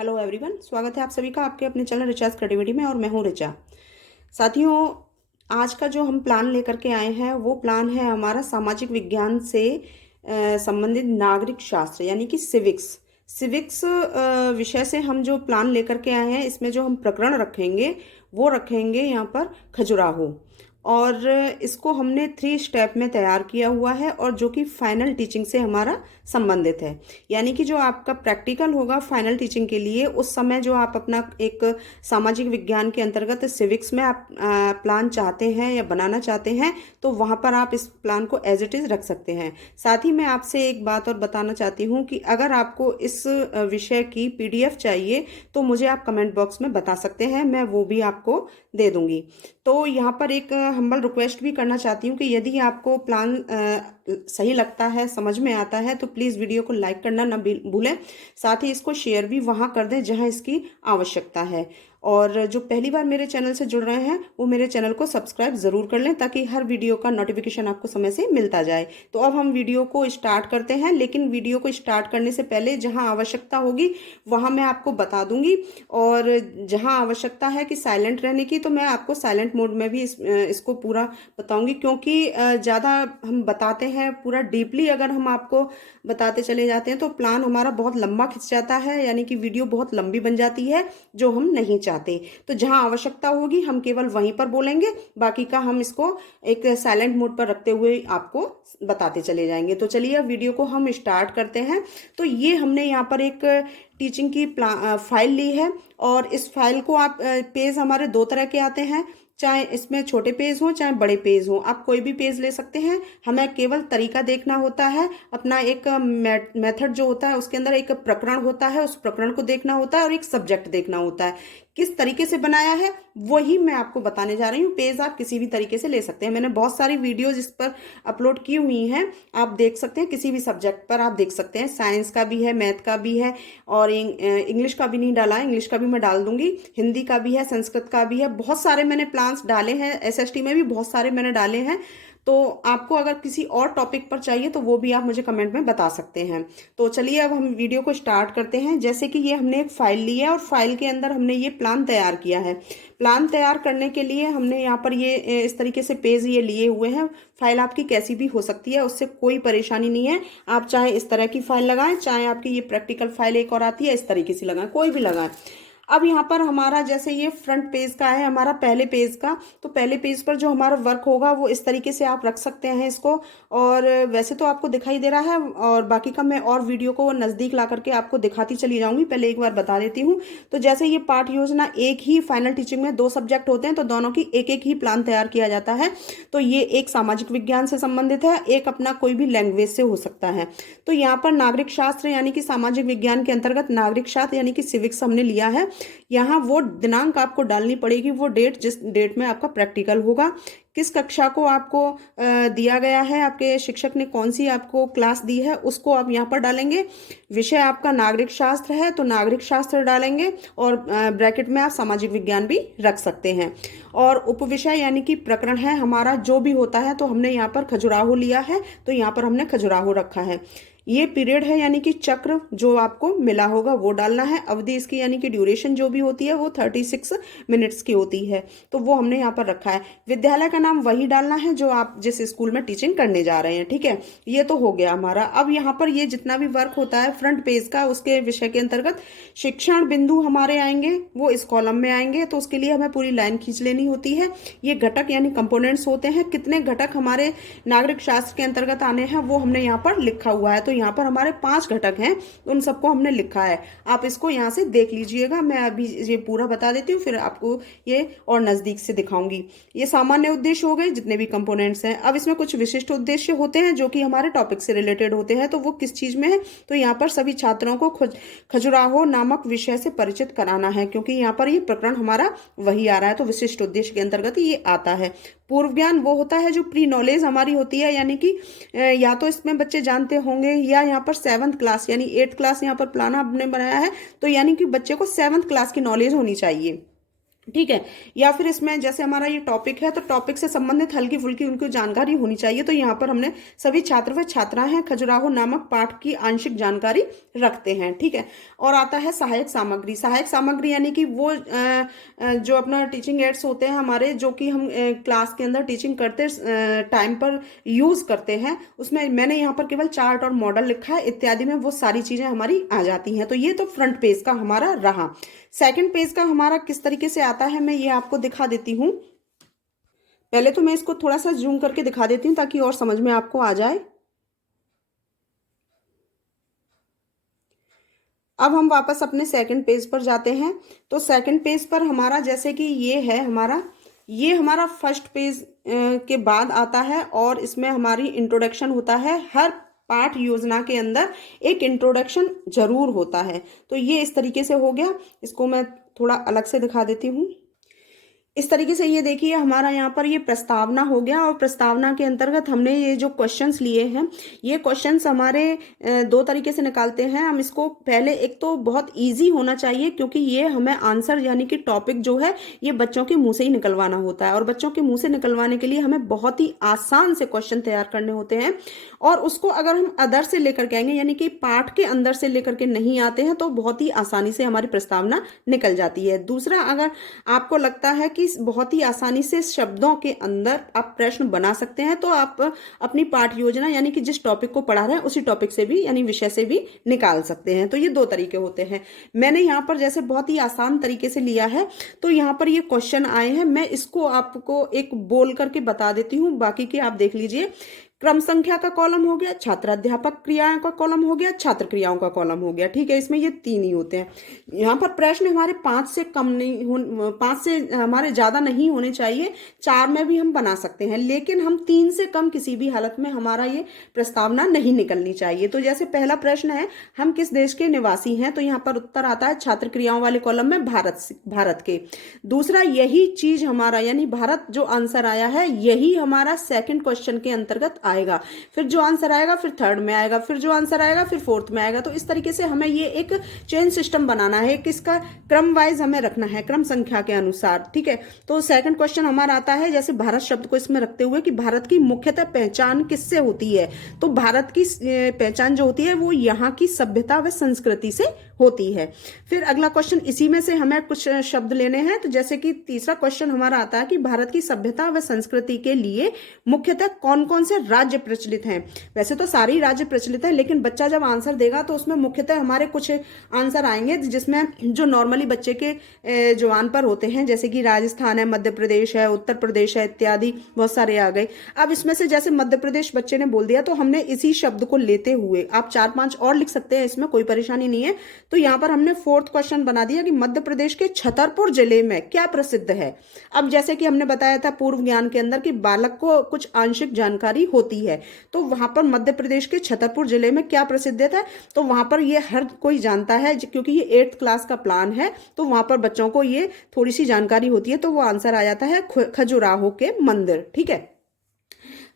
Hello everyone, स्वागत है आप सभी का आपके अपने चैनल रिचार्ज क्रिएटिविटी में। और मैं हूँ रिचा। साथियों, आज का जो हम प्लान लेकर के आए हैं वो प्लान है हमारा सामाजिक विज्ञान से संबंधित नागरिक शास्त्र यानी कि सिविक्स। सिविक्स विषय से हम जो प्लान लेकर के आए हैं, इसमें जो हम प्रकरण रखेंगे वो रखेंगे यहाँ पर खजुराहो। और इसको हमने 3 स्टेप में तैयार किया हुआ है और जो कि फाइनल टीचिंग से हमारा संबंधित है। यानी कि जो आपका प्रैक्टिकल होगा फाइनल टीचिंग के लिए, उस समय जो आप अपना एक सामाजिक विज्ञान के अंतर्गत सिविक्स में आप प्लान चाहते हैं या बनाना चाहते हैं, तो वहां पर आप इस प्लान को एज इट इज रख सकते हैं। साथ ही मैं आपसे एक बात और बताना चाहती हूँ कि अगर आपको इस विषय की पीडीएफ चाहिए तो मुझे आप कमेंट बॉक्स में बता सकते हैं, मैं वो भी आपको दे दूंगी। तो यहाँ पर एक हम्बल रिक्वेस्ट भी करना चाहती हूँ कि यदि आपको प्लान सही लगता है, समझ में आता है, तो प्लीज़ वीडियो को लाइक करना ना भूलें। साथ ही इसको शेयर भी वहाँ कर दें जहाँ इसकी आवश्यकता है। और जो पहली बार मेरे चैनल से जुड़ रहे हैं वो मेरे चैनल को सब्सक्राइब ज़रूर कर लें ताकि हर वीडियो का नोटिफिकेशन आपको समय से मिलता जाए। तो अब हम वीडियो को स्टार्ट करते हैं, लेकिन वीडियो को स्टार्ट करने से पहले जहाँ आवश्यकता होगी वहाँ मैं आपको बता दूंगी, और जहाँ आवश्यकता है कि साइलेंट रहने की तो मैं आपको साइलेंट मोड में भी इसको पूरा बताऊंगी। क्योंकि ज़्यादा हम बताते हैं पूरा डीपली, अगर हम आपको बताते चले जाते हैं तो प्लान हमारा बहुत लंबा खिंच जाता है, यानी कि वीडियो बहुत लंबी बन जाती है, जो हम नहीं चाहते। तो जहां आवश्यकता होगी हम केवल वहीं पर बोलेंगे, बाकी का हम इसको एक साइलेंट मोड पर रखते हुए आपको बताते चले जाएंगे। तो चलिए अब वीडियो को हम स्टार्ट करते हैं। तो ये हमने यहाँ पर एक टीचिंग की फाइल ली है, और इस फाइल को आप पेज हमारे 2 तरह के आते हैं, चाहे इसमें छोटे पेज हो चाहे बड़े पेज हो, आप कोई भी पेज ले सकते हैं। हमें केवल तरीका देखना होता है, अपना एक मेथड जो होता है उसके अंदर एक प्रकरण होता है, उस प्रकरण को देखना होता है और एक सब्जेक्ट देखना होता है। किस तरीके से बनाया है वही मैं आपको बताने जा रही हूँ। पेज आप किसी भी तरीके से ले सकते हैं, मैंने बहुत सारी वीडियोज इस पर अपलोड की हुई हैं, आप देख सकते हैं। किसी भी सब्जेक्ट पर आप देख सकते हैं, साइंस का भी है, मैथ का भी है, और इंग्लिश का भी नहीं डाला है, इंग्लिश का भी मैं डाल दूंगी, हिंदी का भी है, संस्कृत का भी है। बहुत सारे मैंने प्लान्स डाले हैं, एसएसटी में भी बहुत सारे मैंने डाले हैं। तो आपको अगर किसी और टॉपिक पर चाहिए तो वो भी आप मुझे कमेंट में बता सकते हैं। तो चलिए अब हम वीडियो को स्टार्ट करते हैं। जैसे कि ये हमने एक फाइल ली है और फाइल के अंदर हमने ये प्लान तैयार किया है। प्लान तैयार करने के लिए हमने यहाँ पर ये इस तरीके से पेज ये लिए हुए हैं। फाइल आपकी कैसी भी हो सकती है, उससे कोई परेशानी नहीं है। आप चाहे इस तरह की फाइल लगाएं, चाहे आपकी ये प्रैक्टिकल फाइल एक और आती है इस तरीके से लगाएं, कोई भी लगाएं। अब यहाँ पर हमारा जैसे ये फ्रंट पेज का है, हमारा पहले पेज का, तो पहले पेज पर जो हमारा वर्क होगा वो इस तरीके से आप रख सकते हैं इसको। और वैसे तो आपको दिखाई दे रहा है, और बाकी का मैं और वीडियो को नज़दीक ला करके आपको दिखाती चली जाऊंगी। पहले एक बार बता देती हूँ। तो जैसे ये पाठ योजना, एक ही फाइनल टीचिंग में 2 सब्जेक्ट होते हैं, तो दोनों की एक एक ही प्लान तैयार किया जाता है। तो ये एक सामाजिक विज्ञान से संबंधित है, एक अपना कोई भी लैंग्वेज से हो सकता है। तो यहाँ पर नागरिक शास्त्र यानी कि सामाजिक विज्ञान के अंतर्गत नागरिक शास्त्र यानी कि सिविक्स हमने लिया है। यहाँ वो दिनांक आपको डालनी पड़ेगी, वो डेट जिस डेट में आपका प्रैक्टिकल होगा, किस कक्षा को आपको दिया गया है, आपके शिक्षक ने कौन सी आपको क्लास दी है उसको आप यहाँ पर डालेंगे। विषय आपका नागरिक शास्त्र है तो नागरिक शास्त्र डालेंगे, और ब्रैकेट में आप सामाजिक विज्ञान भी रख सकते हैं। और उपविषय यानी कि प्रकरण है हमारा जो भी होता है, तो हमने यहाँ पर खजुराहो लिया है तो यहाँ पर हमने खजुराहो रखा है। ये पीरियड है यानी कि चक्र जो आपको मिला होगा वो डालना है। अवधि इसकी यानी कि ड्यूरेशन जो भी होती है वो 36 मिनट्स की होती है, तो वो हमने यहाँ पर रखा है। विद्यालय का नाम वही डालना है जो आप जिस स्कूल में टीचिंग करने जा रहे हैं, ठीक है। ये तो हो गया हमारा। अब यहाँ पर ये जितना भी वर्क होता है फ्रंट पेज का, उसके विषय के अंतर्गत शिक्षण बिंदु हमारे आएंगे, वो इस कॉलम में आएंगे, तो उसके लिए हमें पूरी लाइन खींच लेनी होती है। ये घटक यानी कंपोनेंट्स होते हैं, कितने घटक हमारे नागरिक शास्त्र के अंतर्गत आने हैं वो हमने यहाँ पर लिखा हुआ है। तो यहाँ पर हमारे 5 घटक हैं, उन सबको हमने लिखा है। आप इसको यहाँ से देख लीजिएगा, मैं अभी ये पूरा बता देती हूँ, फिर आपको ये और नजदीक से दिखाऊंगी। ये सामान्य उद्देश्य हो गए जितने भी कंपोनेंट्स हैं। अब इसमें कुछ विशिष्ट उद्देश्य होते हैं जो कि हमारे टॉपिक से रिलेटेड होते हैं, तो वो किस चीज में है, तो यहाँ पर सभी छात्रों को खजुराहो नामक विषय से परिचित कराना है, क्योंकि यहाँ पर ये प्रकरण हमारा वही आ रहा है, तो विशिष्ट उद्देश्य के अंतर्गत ये आता है। पूर्व ज्ञान वो होता है जो प्री नॉलेज हमारी होती है, यानी कि या तो इसमें बच्चे जानते होंगे, या यहाँ पर 7th क्लास यानी 8th क्लास यहाँ पर प्लान आपने बनाया है, तो यानी कि बच्चे को 7th क्लास की नॉलेज होनी चाहिए। ठीक है। या फिर इसमें जैसे हमारा ये टॉपिक है तो टॉपिक से संबंधित हल्की फुल्की उनको जानकारी होनी चाहिए, तो यहाँ पर हमने सभी छात्र व छात्राएं हैं खजुराहो नामक पाठ की आंशिक जानकारी रखते हैं। ठीक है। और आता है सहायक सामग्री। सहायक सामग्री यानी कि वो जो अपना टीचिंग एड्स होते हैं हमारे, जो कि हम क्लास के अंदर टीचिंग करते टाइम पर यूज करते हैं, उसमें मैंने यहाँ पर केवल चार्ट और मॉडल लिखा है, इत्यादि में वो सारी चीजें हमारी आ जाती हैं। तो ये तो फ्रंट पेज का हमारा रहा। सेकंड पेज का हमारा किस तरीके से आता है मैं ये आपको दिखा देती हूँ। पहले तो मैं इसको थोड़ा सा जूम करके दिखा देती हूँ ताकि और समझ में आपको आ जाए। अब हम वापस अपने सेकंड पेज पर जाते हैं। तो सेकंड पेज पर हमारा जैसे कि ये हमारा फर्स्ट पेज के बाद आता है, और इसमें हमारी इंट्रोडक्शन होता है। हर पाठ योजना के अंदर एक इंट्रोडक्शन जरूर होता है। तो ये इस तरीके से हो गया। इसको मैं थोड़ा अलग से दिखा देती हूँ। इस तरीके से ये देखिए हमारा यहाँ पर ये प्रस्तावना हो गया, और प्रस्तावना के अंतर्गत हमने ये जो क्वेश्चंस लिए हैं, ये क्वेश्चंस हमारे दो तरीके से निकालते हैं हम इसको। पहले एक तो बहुत इजी होना चाहिए, क्योंकि ये हमें आंसर यानी कि टॉपिक जो है ये बच्चों के मुंह से ही निकलवाना होता है, और बच्चों के मुंह से निकलवाने के लिए हमें बहुत ही आसान से क्वेश्चन तैयार करने होते हैं। और उसको अगर हम अदर से लेकर के आएंगे, यानी कि पाठ के अंदर से लेकर के नहीं आते हैं, तो बहुत ही आसानी से हमारी प्रस्तावना निकल जाती है। दूसरा, अगर आपको लगता है कि बहुत ही आसानी से शब्दों के अंदर आप प्रश्न बना सकते हैं, तो आप अपनी पाठ योजना यानी कि जिस टॉपिक को पढ़ा रहे हैं उसी टॉपिक से भी यानी विषय से भी निकाल सकते हैं। तो ये दो तरीके होते हैं। मैंने यहाँ पर जैसे बहुत ही आसान तरीके से लिया है, तो यहाँ पर ये क्वेश्चन आए हैं, मैं इसको आपको एक बोल करके बता देती हूँ, बाकी के आप देख लीजिए। क्रम संख्या का कॉलम हो गया, छात्राध्यापक क्रियाओं का कॉलम हो गया, छात्र क्रियाओं का कॉलम हो गया। ठीक है, इसमें ये तीन ही होते हैं। यहाँ पर प्रश्न हमारे 5 से कम नहीं हो, 5 से हमारे ज्यादा नहीं होने चाहिए। 4 में भी हम बना सकते हैं, लेकिन हम 3 से कम किसी भी हालत में हमारा ये प्रस्तावना नहीं निकलनी चाहिए। तो जैसे पहला प्रश्न है, हम किस देश के निवासी हैं, तो यहाँ पर उत्तर आता है छात्र क्रियाओं वाले कॉलम में भारत के। दूसरा, यही चीज हमारा यानी भारत जो आंसर आया है, यही हमारा सेकंड क्वेश्चन के अंतर्गत आएगा। फिर जो आंसर आएगा फिर थर्ड में आएगा, फिर जो आंसर आएगा फिर फोर्थ में आएगा। तो इस तरीके से हमें ये एक चेन सिस्टम बनाना है, किसका क्रम वाइज हमें रखना है, क्रम संख्या के अनुसार। ठीक है। तो सेकंड क्वेश्चन हमारा आता है जैसे भारत शब्द को इसमें रखते हुए कि भारत की मुख्यतः पहचान किससे होती है। तो भारत की पहचान जो होती है वो यहाँ की सभ्यता व संस्कृति से होती है। फिर अगला क्वेश्चन इसी में से हमें कुछ शब्द लेने हैं। तो जैसे कि तीसरा क्वेश्चन हमारा आता है कि भारत की सभ्यता व संस्कृति के लिए मुख्यतः कौन कौन से राज्य प्रचलित हैं। वैसे तो सारे राज्य प्रचलित हैं, लेकिन बच्चा जब आंसर देगा तो उसमें मुख्यतः हमारे कुछ आंसर आएंगे जिसमें जो नॉर्मली बच्चे के जुबान पर होते हैं, जैसे कि राजस्थान है, मध्य प्रदेश है, उत्तर प्रदेश है, इत्यादि बहुत सारे आ गए। अब इसमें से जैसे मध्य प्रदेश बच्चे ने बोल दिया, तो हमने इसी शब्द को लेते हुए आप 4-5 और लिख सकते हैं, इसमें कोई परेशानी नहीं है। तो यहाँ पर हमने फोर्थ क्वेश्चन बना दिया कि मध्य प्रदेश के छतरपुर जिले में क्या प्रसिद्ध है। अब जैसे कि हमने बताया था पूर्व ज्ञान के अंदर कि बालक को कुछ आंशिक जानकारी होती है, तो वहां पर मध्य प्रदेश के छतरपुर जिले में क्या प्रसिद्ध है, तो वहां पर ये हर कोई जानता है, क्योंकि ये 8th क्लास का प्लान है, तो वहां पर बच्चों को ये थोड़ी सी जानकारी होती है। तो वो आंसर आ जाता है खजुराहो के मंदिर। ठीक है।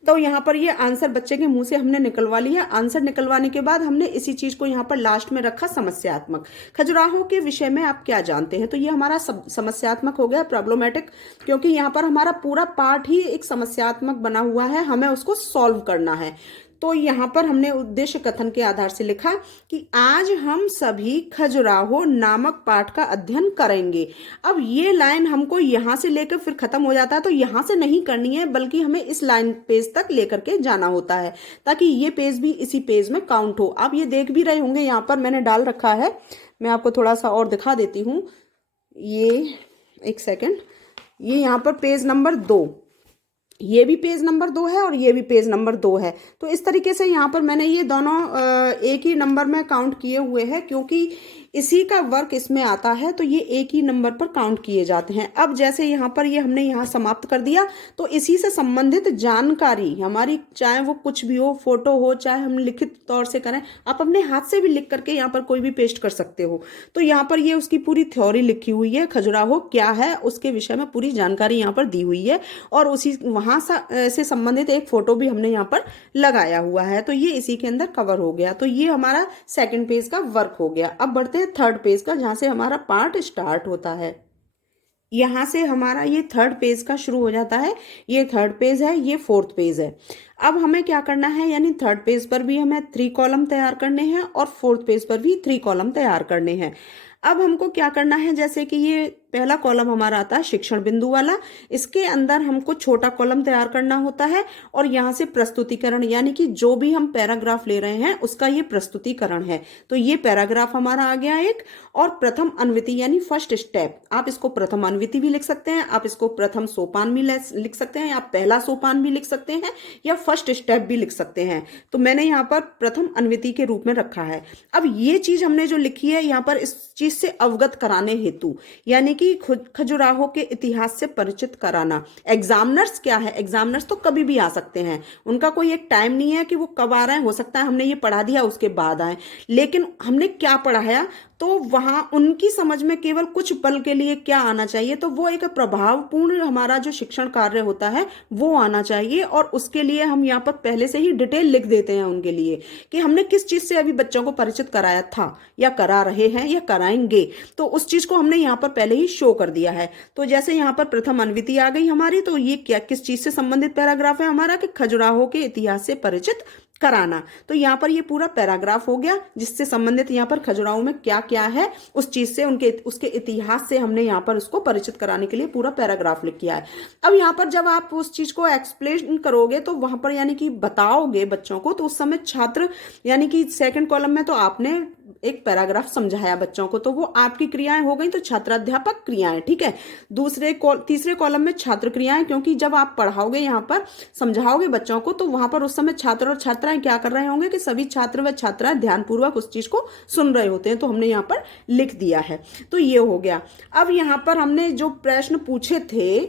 तो यहाँ पर ये आंसर बच्चे के मुंह से हमने निकलवा लिया। आंसर निकलवाने के बाद हमने इसी चीज को यहाँ पर लास्ट में रखा, समस्यात्मक। खजुराहो के विषय में आप क्या जानते हैं, तो ये हमारा समस्यात्मक हो गया, प्रॉब्लमेटिक, क्योंकि यहाँ पर हमारा पूरा पार्ट ही एक समस्यात्मक बना हुआ है, हमें उसको सॉल्व करना है। तो यहाँ पर हमने उद्देश्य कथन के आधार से लिखा कि आज हम सभी खजुराहो नामक पाठ का अध्ययन करेंगे। अब ये लाइन हमको यहाँ से लेकर फिर खत्म हो जाता है, तो यहाँ से नहीं करनी है, बल्कि हमें इस लाइन पेज तक लेकर के जाना होता है, ताकि ये पेज भी इसी पेज में काउंट हो। आप ये देख भी रहे होंगे, यहाँ पर मैंने डाल रखा है, मैं आपको थोड़ा सा और दिखा देती हूँ। ये एक सेकेंड, ये यहाँ पर पेज नंबर 2, ये भी पेज नंबर 2 है और ये भी पेज नंबर 2 है। तो इस तरीके से यहाँ पर मैंने ये दोनों एक ही नंबर में काउंट किए हुए हैं, क्योंकि इसी का वर्क इसमें आता है, तो ये एक ही नंबर पर काउंट किए जाते हैं। अब जैसे यहाँ पर ये हमने यहाँ समाप्त कर दिया, तो इसी से संबंधित जानकारी हमारी, चाहे वो कुछ भी हो, फोटो हो, चाहे हम लिखित तौर से करें, आप अपने हाथ से भी लिख करके यहाँ पर कोई भी पेस्ट कर सकते हो। तो यहाँ पर ये उसकी पूरी थ्योरी लिखी हुई है, खजुराहो क्या है उसके विषय में पूरी जानकारी यहाँ पर दी हुई है, और उसी वहां से संबंधित एक फोटो भी हमने यहाँ पर लगाया हुआ है। तो ये इसी के अंदर कवर हो गया। तो ये हमारा सेकंड पेज का वर्क हो गया। अब बढ़ते हैं थर्ड पेज का, जहां से हमारा पार्ट स्टार्ट होता है। यहाँ से हमारा ये थर्ड पेज का शुरू हो जाता है। ये थर्ड पेज है, ये फोर्थ पेज है। अब हमें क्या करना है, यानी थर्ड पेज पर भी हमें 3 कॉलम तैयार करने हैं और फोर्थ पेज पर भी 3 कॉलम तैयार करने हैं। अब हमको क्या करना है, जैसे कि ये पहला कॉलम हमारा आता है शिक्षण बिंदु वाला, इसके अंदर हमको छोटा कॉलम तैयार करना होता है और यहाँ से प्रस्तुतिकरण, यानी कि जो भी हम पैराग्राफ ले रहे हैं उसका ये प्रस्तुतिकरण है। तो ये पैराग्राफ हमारा आ गया एक। और प्रथम अनुवृत्ति यानी फर्स्ट स्टेप, आप इसको प्रथम अनुवृत्ति भी लिख सकते हैं, आप इसको प्रथम सोपान भी लिख सकते हैं, आप पहला सोपान भी लिख सकते हैं, या फर्स्ट स्टेप भी लिख सकते हैं। तो मैंने यहाँ पर प्रथम अनुवृत्ति के रूप में रखा है। अब ये चीज हमने जो लिखी है यहाँ पर, इस चीज से अवगत कराने हेतु, यानी कि खजुराहो के इतिहास से परिचित कराना। एग्जामिनर्स क्या है, एग्जामिनर्स तो कभी भी आ सकते हैं, उनका कोई एक टाइम नहीं है कि वो कब आ रहे हैं। हो सकता है हमने ये पढ़ा दिया उसके बाद आए, लेकिन हमने क्या पढ़ाया तो वहां उनकी समझ में केवल कुछ पल के लिए क्या आना चाहिए, तो वो एक प्रभावपूर्ण हमारा जो शिक्षण कार्य होता है वो आना चाहिए। और उसके लिए हम यहाँ पर पहले से ही डिटेल लिख देते हैं उनके लिए कि हमने किस चीज से अभी बच्चों को परिचित कराया था, या करा रहे हैं, या कराएंगे। तो उस चीज को हमने यहाँ पर पहले ही शो कर दिया है। तो जैसे यहाँ पर प्रथम अनुवृत्ति आ गई हमारी, तो ये क्या किस चीज से संबंधित पैराग्राफ है हमारा, कि खजुराहो के इतिहास से परिचित कराना। तो यहाँ पर ये पूरा पैराग्राफ हो गया जिससे संबंधित यहाँ पर खजुराहो में क्या क्या है उस चीज से, उसके इतिहास से हमने यहाँ पर उसको परिचित कराने के लिए पूरा पैराग्राफ लिख किया है। अब यहाँ पर जब आप उस चीज को एक्सप्लेन करोगे तो वहां पर यानी कि बताओगे बच्चों को, तो उस समय छात्र, यानी कि सेकंड कॉलम में तो आपने एक पैराग्राफ समझाया बच्चों को, तो वो आपकी क्रियाएं हो गई, तो छात्राध्यापक क्रियाएं, ठीक है। तीसरे कॉलम में छात्र क्रियाएं, क्योंकि जब आप पढ़ाओगे यहाँ पर समझाओगे बच्चों को, तो वहां पर उस समय छात्र और छात्राएं क्या कर रहे होंगे कि सभी छात्र व छात्राएं ध्यानपूर्वक उस चीज को सुन रहे होते हैं, तो हमने यहाँ पर लिख दिया है। तो ये हो गया। अब यहाँ पर हमने जो प्रश्न पूछे थे,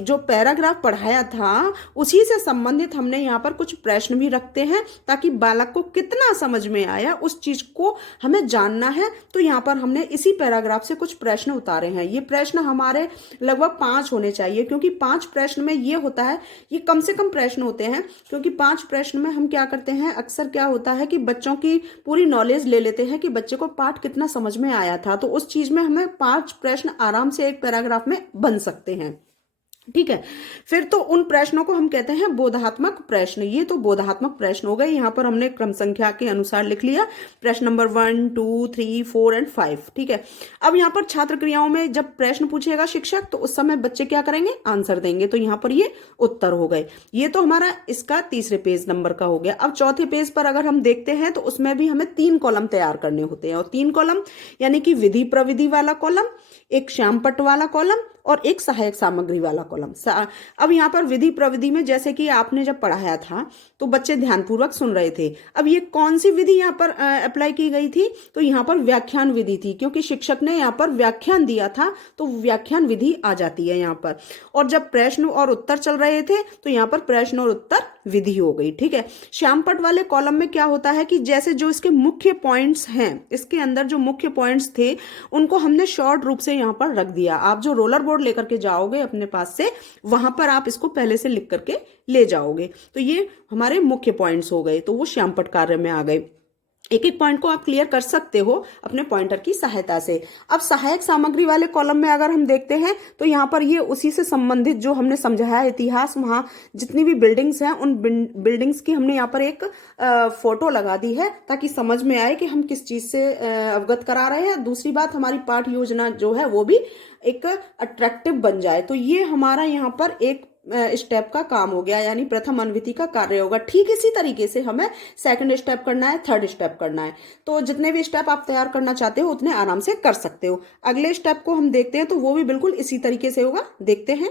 जो पैराग्राफ पढ़ाया था उसी से संबंधित हमने यहाँ पर कुछ प्रश्न भी रखते हैं, ताकि बालक को कितना समझ में आया उस चीज को हमें जानना है। तो यहाँ पर हमने इसी पैराग्राफ से कुछ प्रश्न उतारे हैं। ये प्रश्न हमारे लगभग 5 होने चाहिए, क्योंकि 5 प्रश्न में ये होता है, ये कम से कम प्रश्न होते हैं, क्योंकि 5 प्रश्न में हम क्या करते हैं, अक्सर क्या होता है कि बच्चों की पूरी नॉलेज ले लेते हैं कि बच्चे को पाठ कितना समझ में आया था। तो उस चीज में हमें 5 प्रश्न आराम से एक पैराग्राफ में बन सकते हैं, ठीक है। फिर तो उन प्रश्नों को हम कहते हैं बोधात्मक प्रश्न। ये तो बोधात्मक प्रश्न हो गए, यहाँ पर हमने क्रम संख्या के अनुसार लिख लिया, प्रश्न नंबर 1, 2, 3, 4 एंड 5, ठीक है। अब यहाँ पर छात्र क्रियाओं में जब प्रश्न पूछेगा शिक्षक, तो उस समय बच्चे क्या करेंगे, आंसर देंगे। तो यहाँ पर ये उत्तर हो गए। ये तो हमारा इसका तीसरे पेज नंबर का हो गया। अब चौथे पेज पर अगर हम देखते हैं तो उसमें भी हमें 3 कॉलम तैयार करने होते हैं, और 3 कॉलम यानी कि विधि प्रविधि वाला कॉलम, एक श्यामपट्ट वाला कॉलम और एक सहायक सामग्री वाला कॉलम। अब यहाँ पर विधि प्रविधि में जैसे कि आपने जब पढ़ाया था तो बच्चे ध्यानपूर्वक सुन रहे थे। अब ये कौन सी विधि यहाँ पर अप्लाई की गई थी, तो यहाँ पर व्याख्यान विधि थी, क्योंकि शिक्षक ने यहाँ पर व्याख्यान दिया था, तो व्याख्यान विधि आ जाती है यहाँ पर। और जब प्रश्न और उत्तर चल रहे थे तो यहाँ पर प्रश्न और उत्तर विधि हो गई, ठीक है। श्यामपट्ट वाले कॉलम में क्या होता है कि जैसे जो इसके मुख्य पॉइंट्स हैं, इसके अंदर जो मुख्य पॉइंट्स थे उनको हमने शॉर्ट रूप से यहाँ पर रख दिया। आप जो रोलर बोर्ड लेकर के जाओगे अपने पास से, वहां पर आप इसको पहले से लिख करके ले जाओगे। तो ये हमारे मुख्य पॉइंट्स हो गए, तो वो श्यामपट्ट कार्य में आ गए। एक एक पॉइंट को आप क्लियर कर सकते हो अपने पॉइंटर की सहायता से। अब सहायक सामग्री वाले कॉलम में अगर हम देखते हैं तो यहाँ पर ये उसी से संबंधित जो हमने समझाया इतिहास, वहाँ जितनी भी बिल्डिंग्स हैं उन बिल्डिंग्स की हमने यहाँ पर एक फोटो लगा दी है, ताकि समझ में आए कि हम किस चीज से अवगत करा रहे हैं। दूसरी बात, हमारी पाठ योजना जो है वो भी एक अट्रैक्टिव बन जाए। तो ये हमारा यहाँ पर एक स्टेप का काम हो गया, यानी प्रथम अनुवृत्ति का कार्य होगा। ठीक इसी तरीके से हमें सेकंड स्टेप करना है, थर्ड स्टेप करना है। तो जितने भी स्टेप आप तैयार करना चाहते हो उतने आराम से कर सकते हो। अगले स्टेप को हम देखते हैं तो वो भी बिल्कुल इसी तरीके से होगा, देखते हैं।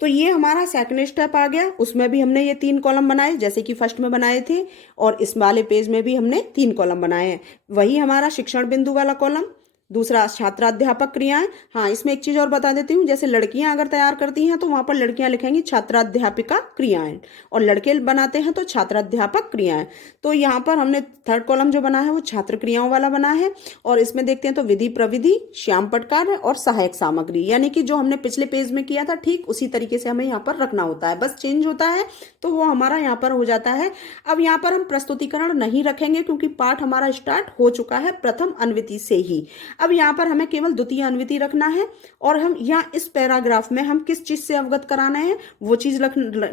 तो ये हमारा सेकंड स्टेप आ गया, उसमें भी हमने ये 3 कॉलम बनाए जैसे कि फर्स्ट में बनाए थे, और इस वाले पेज में भी हमने 3 कॉलम बनाए हैं। वही हमारा शिक्षण बिंदु वाला कॉलम, दूसरा छात्राध्यापक क्रियाएं। हाँ, इसमें एक चीज और बता देती हूँ, जैसे लड़कियां अगर तैयार करती हैं तो वहां पर लड़कियां लिखेंगी छात्राध्यापिका क्रियाएं, और लड़के बनाते हैं तो छात्राध्यापक क्रियाएं। तो यहाँ पर हमने थर्ड कॉलम जो बना है वो छात्र क्रियाओं वाला बना है, और इसमें देखते हैं तो विधि प्रविधि, श्यामपट्ट कार्य और सहायक सामग्री, यानी कि जो हमने पिछले पेज में किया था ठीक उसी तरीके से हमें यहाँ पर रखना होता है, बस चेंज होता है तो वो हमारा यहाँ पर हो जाता है। अब यहाँ पर हम प्रस्तुतिकरण नहीं रखेंगे क्योंकि पाठ हमारा स्टार्ट हो चुका है प्रथम अनुवृत्ति से ही। अब यहाँ पर हमें केवल द्वितीय अन्विति रखना है और हम यहाँ इस पैराग्राफ में हम किस चीज से अवगत कराना है वो चीज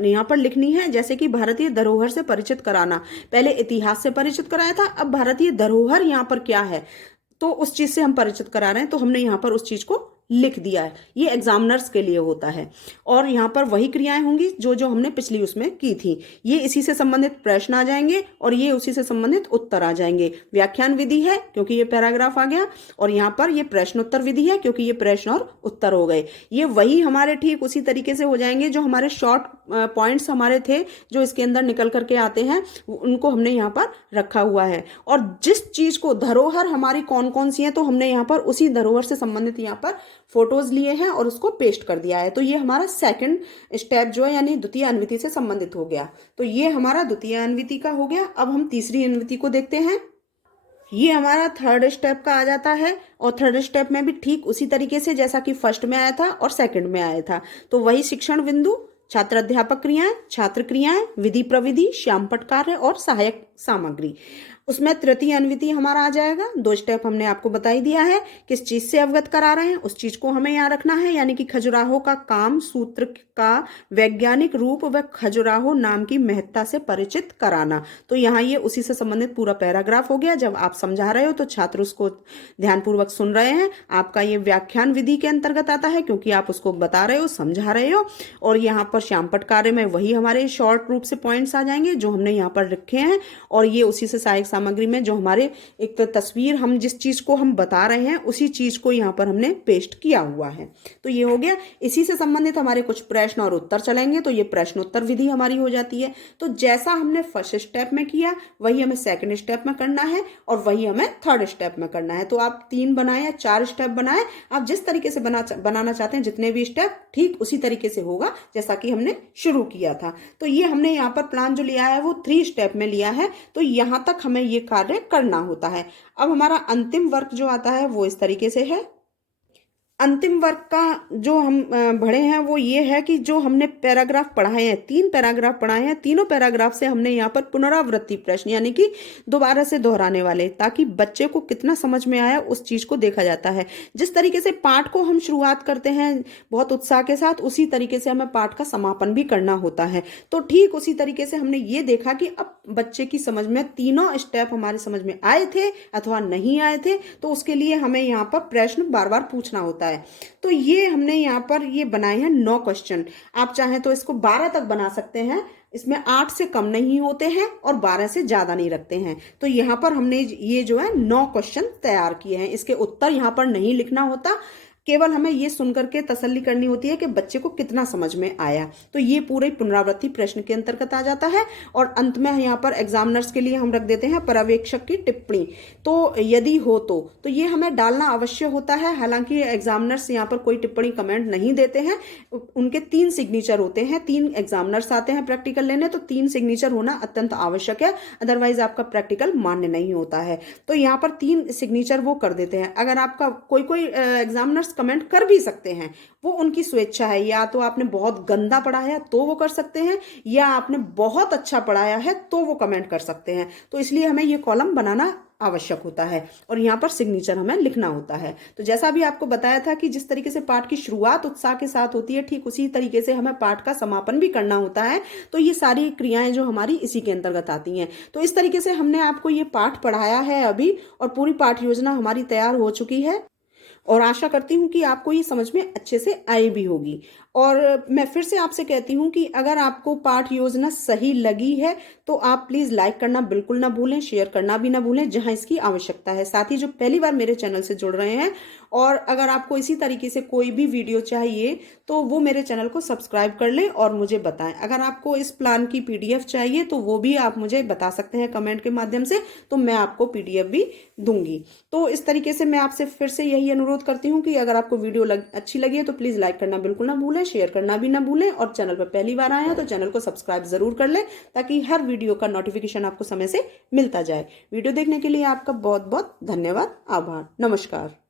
यहाँ पर लिखनी है। जैसे कि भारतीय धरोहर से परिचित कराना, पहले इतिहास से परिचित कराया था, अब भारतीय धरोहर यहाँ पर क्या है तो उस चीज से हम परिचित करा रहे हैं, तो हमने यहाँ पर उस चीज को लिख दिया है। ये एग्जामिनर्स के लिए होता है। और यहाँ पर वही क्रियाएं होंगी जो जो हमने पिछली उसमें की थी। ये इसी से संबंधित प्रश्न आ जाएंगे और ये उसी से संबंधित उत्तर आ जाएंगे। व्याख्यान विधि है क्योंकि ये पैराग्राफ आ गया, और यहाँ पर ये प्रश्न उत्तर विधि है क्योंकि ये प्रश्न और उत्तर हो गए। ये वही हमारे ठीक उसी तरीके से हो जाएंगे जो हमारे शॉर्ट पॉइंट्स हमारे थे जो इसके अंदर निकल करके आते हैं, उनको हमने यहाँ पर रखा हुआ है। और जिस चीज को धरोहर हमारी कौन कौन सी है तो हमने यहाँ पर उसी धरोहर से संबंधित यहाँ पर फोटोज लिए हैं और उसको पेस्ट कर दिया है। तो ये हमारा सेकंड स्टेप जो है यानी द्वितीय अन्विति से संबंधित हो गया। तो ये हमारा द्वितीय अन्विति का हो गया। अब हम तीसरी अन्विति को देखते हैं। ये हमारा थर्ड स्टेप का आ जाता है और थर्ड स्टेप में भी ठीक उसी तरीके से जैसा कि फर्स्ट में आया था और सेकंड में आया था। तो वही शिक्षण बिंदु, छात्र अध्यापक क्रियाएं, छात्र क्रियाएं, विधि प्रविधि, श्यामपट्ट कार्य और सहायक सामग्री। उसमें तृतीय अन्विति हमारा आ जाएगा। 2 स्टेप हमने आपको बता ही दिया है। किस चीज से अवगत करा रहे हैं उस चीज को हमें यहाँ रखना है, यानी कि खजुराहो का काम सूत्र का वैज्ञानिक रूप व खजुराहो नाम की महत्ता से परिचित कराना। तो यहाँ ये उसी से संबंधित पूरा पैराग्राफ हो गया। जब आप समझा रहे हो तो छात्र उसको ध्यानपूर्वक सुन रहे हैं। आपका ये व्याख्यान विधि के अंतर्गत आता है क्योंकि आप उसको बता रहे हो, समझा रहे हो। और यहाँ पर श्यामपट्ट कार्य में वही हमारे शॉर्ट रूप से पॉइंट्स आ जाएंगे जो हमने यहाँ पर रखे हैं, और ये उसी से सहायक सामग्री में जो हमारे एक तस्वीर हम जिस चीज को हम बता रहे हैं उसी चीज को यहाँ पर हमने पेस्ट किया हुआ है। तो ये हो गया। इसी से संबंधित हमारे कुछ प्रश्न और उत्तर चलेंगे, तो ये प्रश्न उत्तर विधि हमारी हो जाती है। तो जैसा हमने फर्स्ट स्टेप में किया वही हमें सेकंड स्टेप में करना है और वही हमें थर्ड स्टेप में करना है। तो आप 3 बनाए या 4 स्टेप बनाए, आप जिस तरीके से बनाना चाहते हैं, जितने भी स्टेप ठीक उसी तरीके से होगा जैसा कि हमने शुरू किया था। तो ये हमने यहाँ पर प्लान जो लिया है वो 3 स्टेप में लिया है। तो यहाँ तक हमें ये कार्य करना होता है। अब हमारा अंतिम वर्क जो आता है वो इस तरीके से है। अंतिम वर्ग का जो हम पढ़े हैं वो ये है कि जो हमने पैराग्राफ पढ़ाए हैं, 3 पैराग्राफ पढ़ाए हैं, तीनों पैराग्राफ से हमने यहाँ पर पुनरावृत्ति प्रश्न यानी कि दोबारा से दोहराने वाले, ताकि बच्चे को कितना समझ में आया उस चीज को देखा जाता है। जिस तरीके से पाठ को हम शुरुआत करते हैं बहुत उत्साह के साथ, उसी तरीके से हमें पाठ का समापन भी करना होता है। तो ठीक उसी तरीके से हमने ये देखा कि अब बच्चे की समझ में तीनों स्टेप हमारे समझ में आए थे अथवा नहीं आए थे, तो उसके लिए हमें यहाँ पर प्रश्न बार बार पूछना होता है। तो ये हमने यहाँ पर ये बनाए हैं 9 क्वेश्चन। आप चाहें तो इसको 12 तक बना सकते हैं, इसमें 8 से कम नहीं होते हैं और 12 से ज्यादा नहीं रखते हैं। तो यहाँ पर हमने ये जो है 9 क्वेश्चन तैयार किए हैं। इसके उत्तर यहाँ पर नहीं लिखना होता, केवल हमें ये सुनकर के तसल्ली करनी होती है कि बच्चे को कितना समझ में आया। तो ये पूरे पुनरावृत्ति प्रश्न के अंतर्गत आ जाता है। और अंत में यहाँ पर एग्जामिनर्स के लिए हम रख देते हैं पर्यवेक्षक की टिप्पणी, तो यदि हो तो ये हमें डालना अवश्य होता है। हालांकि एग्जामिनर्स यहाँ पर कोई टिप्पणी कमेंट नहीं देते हैं, उनके 3 सिग्नेचर होते हैं। 3 एग्जामिनर्स आते हैं प्रैक्टिकल लेने, तो 3 सिग्नेचर होना अत्यंत आवश्यक है, अदरवाइज आपका प्रैक्टिकल मान्य नहीं होता है। तो यहाँ पर 3 सिग्नेचर वो कर देते हैं। अगर आपका कोई एग्जामिनर्स कमेंट कर भी सकते हैं, वो उनकी स्वेच्छा है। या तो आपने बहुत गंदा पढ़ाया तो वो कर सकते हैं, या आपने बहुत अच्छा पढ़ाया है तो वो कमेंट कर सकते हैं। तो इसलिए हमें ये कॉलम बनाना आवश्यक होता है और यहाँ पर सिग्नेचर हमें लिखना होता है। तो जैसा भी आपको बताया था कि जिस तरीके से पाठ की शुरुआत उत्साह के साथ होती है, ठीक उसी तरीके से हमें पाठ का समापन भी करना होता है। तो ये सारी क्रियाएं जो हमारी इसी के अंतर्गत आती हैं। तो इस तरीके से हमने आपको ये पाठ पढ़ाया है अभी, और पूरी पाठ योजना हमारी तैयार हो चुकी है और आशा करती हूँ कि आपको ये समझ में अच्छे से आई भी होगी। और मैं फिर से आपसे कहती हूँ कि अगर आपको पाठ योजना सही लगी है तो आप प्लीज़ लाइक करना बिल्कुल ना भूलें, शेयर करना भी ना भूलें जहां इसकी आवश्यकता है। साथ ही जो पहली बार मेरे चैनल से जुड़ रहे हैं और अगर आपको इसी तरीके से कोई भी वीडियो चाहिए तो वो मेरे चैनल को सब्सक्राइब कर लें और मुझे बताएं। अगर आपको इस प्लान की PDF चाहिए तो वो भी आप मुझे बता सकते हैं कमेंट के माध्यम से, तो मैं आपको PDF भी दूंगी। तो इस तरीके से मैं आपसे फिर से यही अनुरोध करती हूँ कि अगर आपको वीडियो अच्छी लगी है तो प्लीज़ लाइक करना बिल्कुल ना भूलें, शेयर करना भी ना भूलें, और चैनल पर पहली बार आए हैं तो चैनल को सब्सक्राइब जरूर कर लें ताकि हर वीडियो का नोटिफिकेशन आपको समय से मिलता जाए। वीडियो देखने के लिए आपका बहुत बहुत धन्यवाद, आभार, नमस्कार।